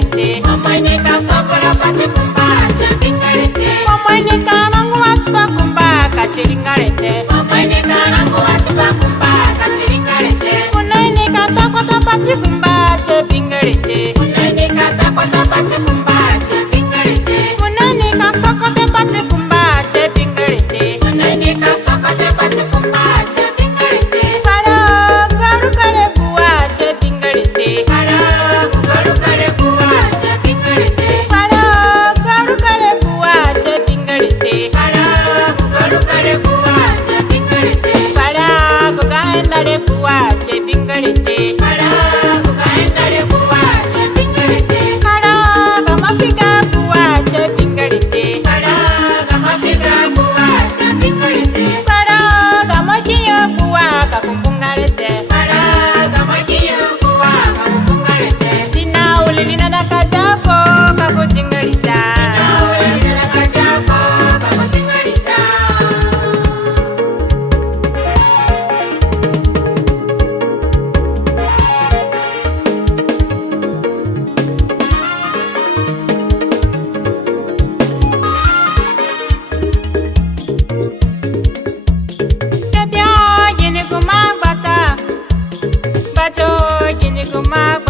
pingarete. Mamani ka safara pachi kumba che pingarete. Mamani ka nangu achpa kumba kachiringarete. Mamani ka nangu achpa kumba kachiringarete. Munaini ka takwata pachi kumba che pingarete. Munaini ka takwata pachi kumba che pingarete. Munaini ka sokote pachi kumba che pingarete. Munaini ka sokote pachi kumba che pingarete. Para garu kare buwa che pingarete. Para garu kare buwa che pingarete. Para garu kare buwa che pingarete. Para garu kare buwa che pingarete. Para gogaendare buwa che pingarete. Para gaendare buwa che pingarete. Para gamafiga buwa che pingarete. Para gamafiga buwa che pingarete. Para gamakiyo buwa kakumpungarete. Para gamakiyo buwa kakumpungarete. Dina ulilina nakachako kakuchingarita. Ulilina nakachako kakuchingarita. Ebyo gini kumabata. Bacho gini kumabata.